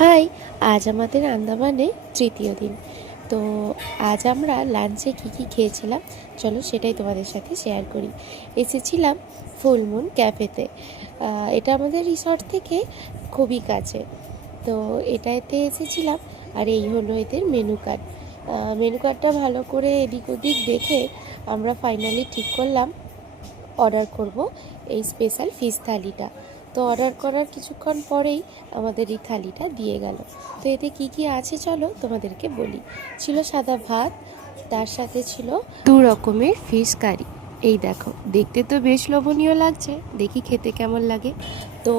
High, আজ আমাদের আন্দামানে তৃতীয় দিন। তো আজ আমরা লাঞ্চে কী খেয়েছিলাম চলো সেটাই তোমাদের সাথে শেয়ার করি। এসেছিলাম ফুলমুন ক্যাফেতে। এটা আমাদের রিসর্ট থেকে খুবই কাছে। তো এটাতে এসেছিলাম আর এই হলো এদের মেনু কার্ড। মেনু কার্ডটা ভালো করে এদিক ওদিক দেখে আমরা ফাইনালি ঠিক করলাম অর্ডার করব এই স্পেশাল ফিশ থালিটা। তো অর্ডার করার কিছুক্ষণ পরেই আমাদের এই থালিটা দিয়ে গেল। তো এতে কি আছে চলো তোমাদেরকে বলি। ছিল সাদা ভাত, তার সাথে ছিল 2 রকমের ফিশ কারি। এই দেখো, দেখতে তো বেশ লোভনীয় লাগছে, দেখি খেতে কেমন লাগে। তো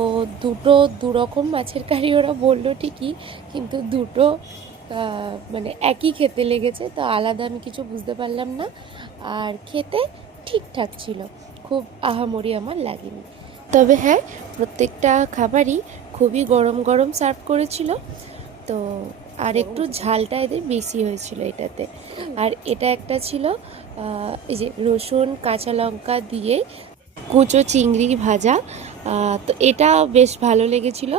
2 রকম মাছের কারি ওরা বললো ঠিকই, কিন্তু দুটো মানে একই খেতে লেগেছে, তো আলাদা আমি কিছু বুঝতে পারলাম না। আর খেতে ঠিকঠাক ছিল, খুব আহামরি আমার লাগেনি। তবে হ্যাঁ, প্রত্যেকটা খাবারই খুবই গরম গরম সার্ভ করেছিল। তো আর একটু ঝালটা এদের বেশি হয়েছিল এটাতে। আর এটা একটা ছিল এই যে রসুন কাঁচা লঙ্কা দিয়ে কুচো চিংড়ি ভাজা। তো এটা বেশ ভালো লেগেছিল।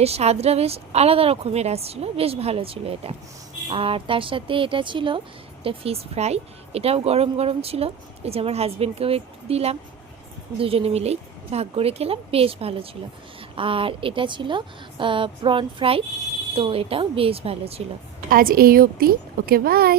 এর স্বাদটা বেশ আলাদা রকমের আসছিল, বেশ ভালো ছিল এটা। আর তার সাথে এটা ছিল একটা ফিশ ফ্রাই, এটাও গরম গরম ছিল। এই যে আমার হাজব্যান্ডকেও একটু দিলাম, দুজনে মিলেই ভাগ করে খেলাম, বেশ ভালো ছিল। আর এটা ছিল প্রন ফ্রাই, তো এটাও বেশ ভালো ছিল। আজ এই অবধি, ওকে বাই।